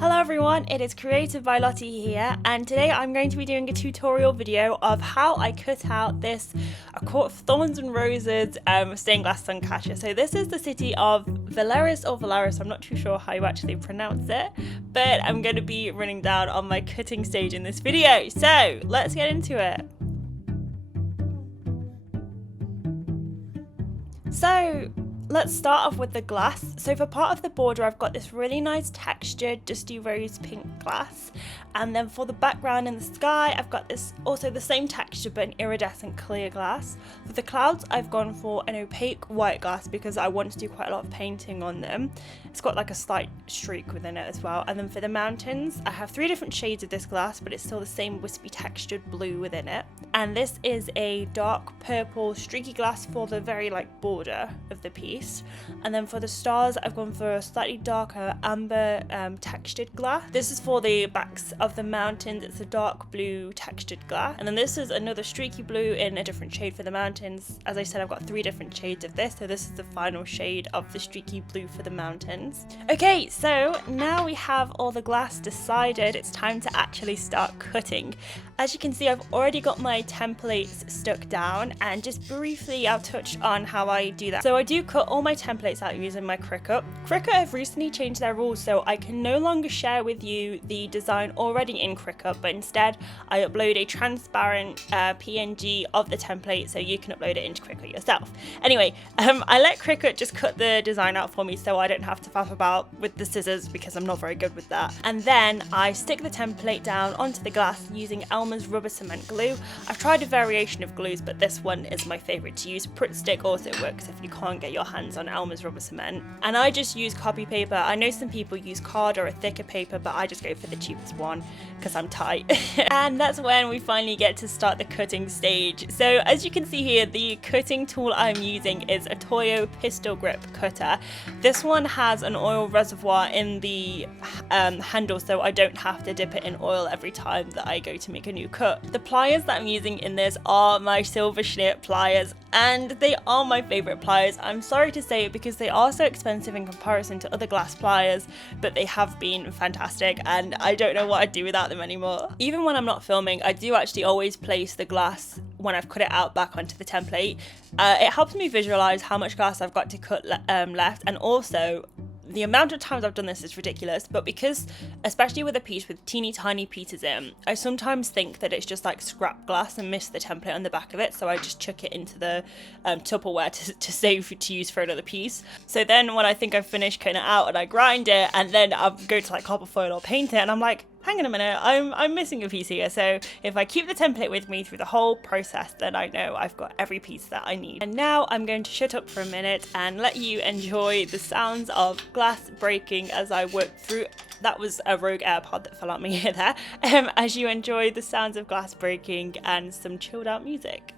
Hello everyone, it is Creative by Lottie here, and today I'm going to be doing a tutorial video of how I cut out this A Court of Thorns and Roses stained glass sun catcher. So this is the city of Velaris, I'm not too sure how you actually pronounce it, but I'm going to be running down on my cutting stage in this video. So let's get into it. So let's start off with the glass. So for part of the border, I've got this really nice textured dusty rose pink glass, and then for the background in the sky, I've got this also the same texture but an iridescent clear glass. For the clouds, I've gone for an opaque white glass because I want to do quite a lot of painting on them. It's got like a slight streak within it as well. And then for the mountains, I have 3 different shades of this glass, but it's still the same wispy textured blue within it. And this is a dark purple streaky glass for the very border of the piece. And then for the stars, I've gone for a slightly darker amber textured glass. This is for the backs of the mountains. It's a dark blue textured glass. And then this is another streaky blue in a different shade for the mountains. As I said, I've got 3 different shades of this, so this is the final shade of the streaky blue for the mountains. Okay, so now we have all the glass decided, it's time to actually start cutting. As you can see, I've already got my templates stuck down, and just briefly I'll touch on how I do that. So I do cut all my templates out using my Cricut. Cricut have recently changed their rules, so I can no longer share with you the design already in Cricut, but instead I upload a transparent PNG of the template so you can upload it into Cricut yourself. Anyway, I let Cricut just cut the design out for me so I don't have to faff about with the scissors because I'm not very good with that. And then I stick the template down onto the glass using Elmer's rubber cement glue. I've tried a variation of glues, but this one is my favourite to use. Pritt Stick also works if you can't get your hands on Elmer's rubber cement. And I just use copy paper. I know some people use card or a thicker paper, but I just go for the cheapest one because I'm tight. And that's when we finally get to start the cutting stage. So as you can see here, the cutting tool I'm using is a Toyo pistol grip cutter. This one has an oil reservoir in the handle, so I don't have to dip it in oil every time that I go to make a new cut. The pliers that I'm using in this are my silver schnit pliers, and they are my favourite pliers. I'm sorry to say it because they are so expensive in comparison to other glass pliers, but they have been fantastic and I don't know what I'd do without them anymore. Even when I'm not filming, I do actually always place the glass when I've cut it out back onto the template. It helps me visualise how much glass I've got to cut left, and also the amount of times I've done this is ridiculous, but because, especially with a piece with teeny tiny pieces in, I sometimes think that it's just like scrap glass and miss the template on the back of it, so I just chuck it into the Tupperware to save to use for another piece. So then when I think I've finished cutting it out and I grind it, and then I'll go to copper foil or paint it, and I'm like, hang on a minute, I'm missing a piece here. So if I keep the template with me through the whole process, then I know I've got every piece that I need. And now I'm going to shut up for a minute and let you enjoy the sounds of glass breaking as I work through. That was a rogue AirPod that fell out my ear there. As you enjoy the sounds of glass breaking and some chilled out music.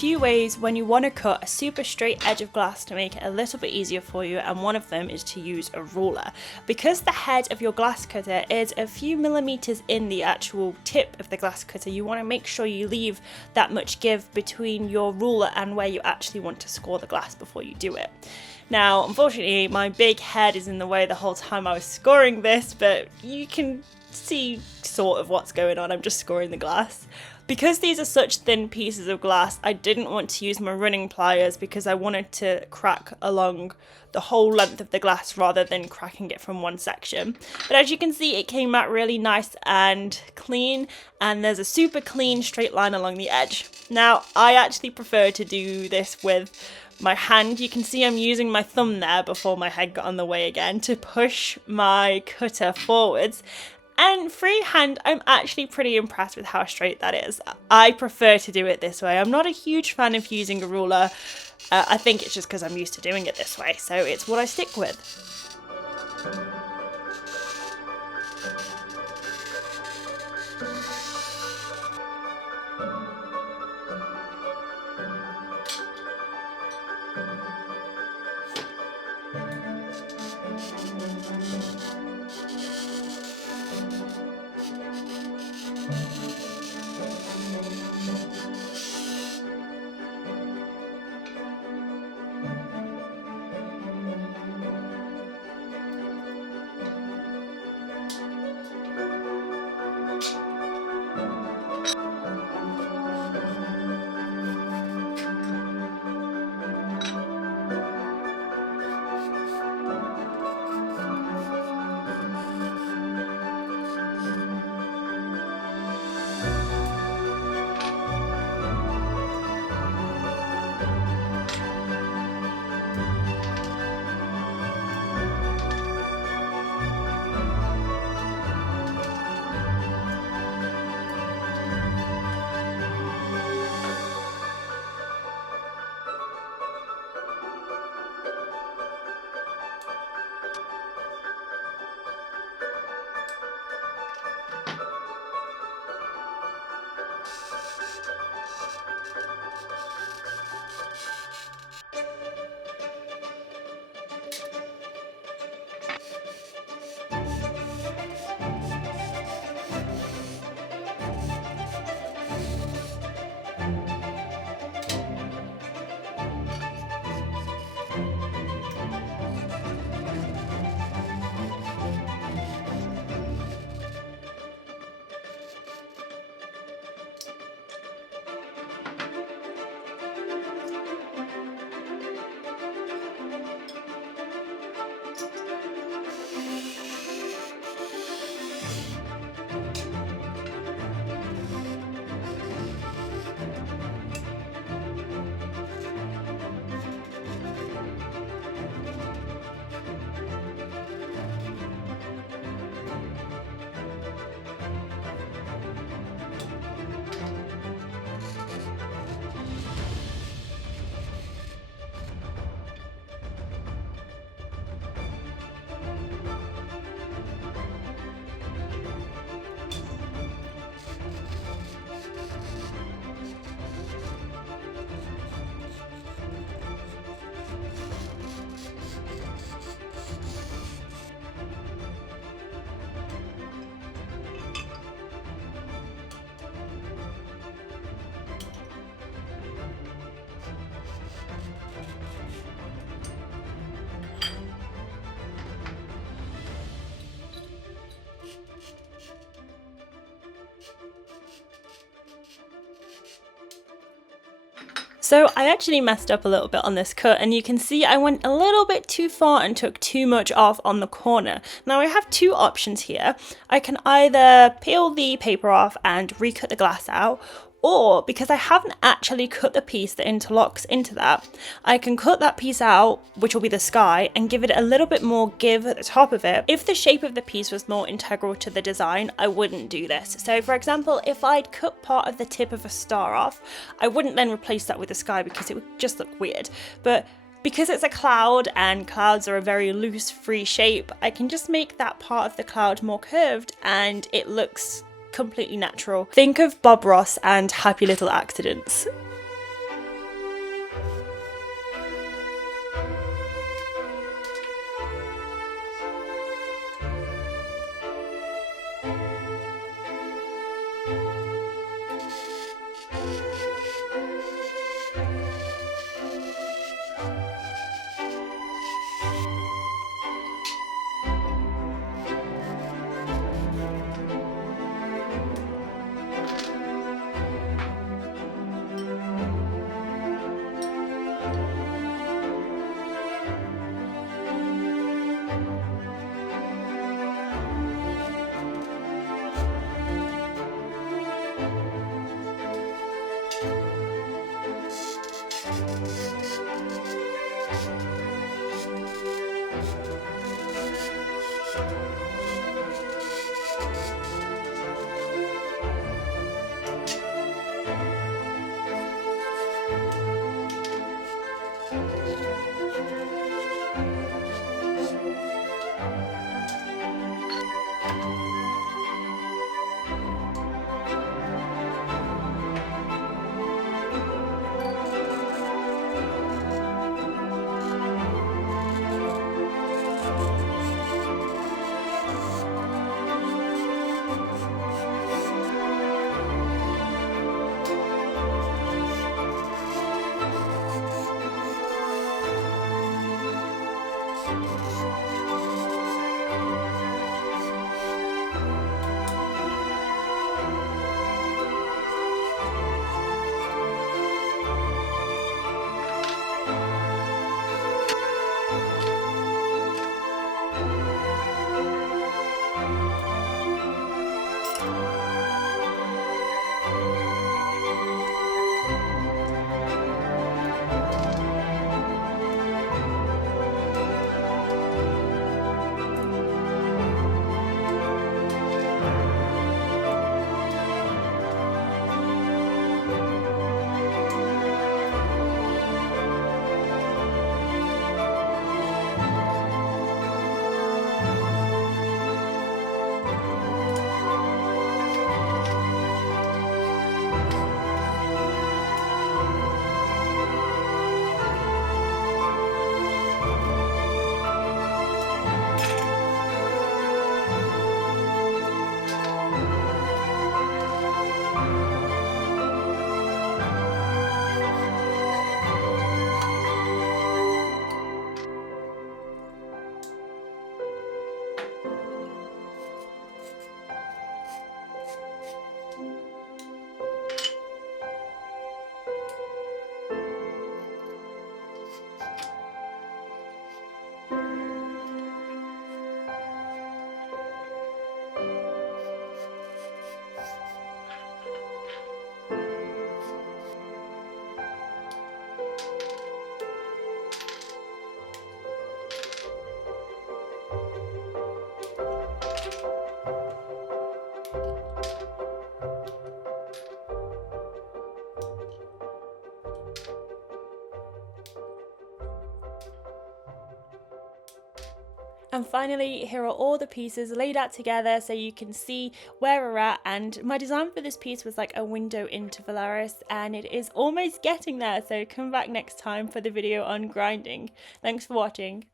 few ways when you want to cut a super straight edge of glass to make it a little bit easier for you, and one of them is to use a ruler. Because the head of your glass cutter is a few millimeters in the actual tip of the glass cutter, you want to make sure you leave that much give between your ruler and where you actually want to score the glass before you do it. Now, unfortunately, my big head is in the way the whole time I was scoring this, but you can see sort of what's going on. I'm just scoring the glass. Because these are such thin pieces of glass, I didn't want to use my running pliers because I wanted to crack along the whole length of the glass rather than cracking it from one section. But as you can see, it came out really nice and clean, and there's a super clean straight line along the edge. Now, I actually prefer to do this with my hand. You can see I'm using my thumb there before my head got on the way again to push my cutter forwards. And freehand, I'm actually pretty impressed with how straight that is. I prefer to do it this way. I'm not a huge fan of using a ruler. I think it's just because I'm used to doing it this way, so it's what I stick with. So I actually messed up a little bit on this cut, and you can see I went a little bit too far and took too much off on the corner. Now I have two options here. I can either peel the paper off and recut the glass out, or because I haven't actually cut the piece that interlocks into that, I can cut that piece out, which will be the sky, and give it a little bit more give at the top of it. If the shape of the piece was more integral to the design, I wouldn't do this. So for example, if I'd cut part of the tip of a star off, I wouldn't then replace that with the sky because it would just look weird. But because it's a cloud and clouds are a very loose, free shape, I can just make that part of the cloud more curved and it looks completely natural. Think of Bob Ross and Happy Little Accidents. And finally, here are all the pieces laid out together so you can see where we're at. And my design for this piece was like a window into Velaris, and it is almost getting there. So come back next time for the video on grinding. Thanks for watching.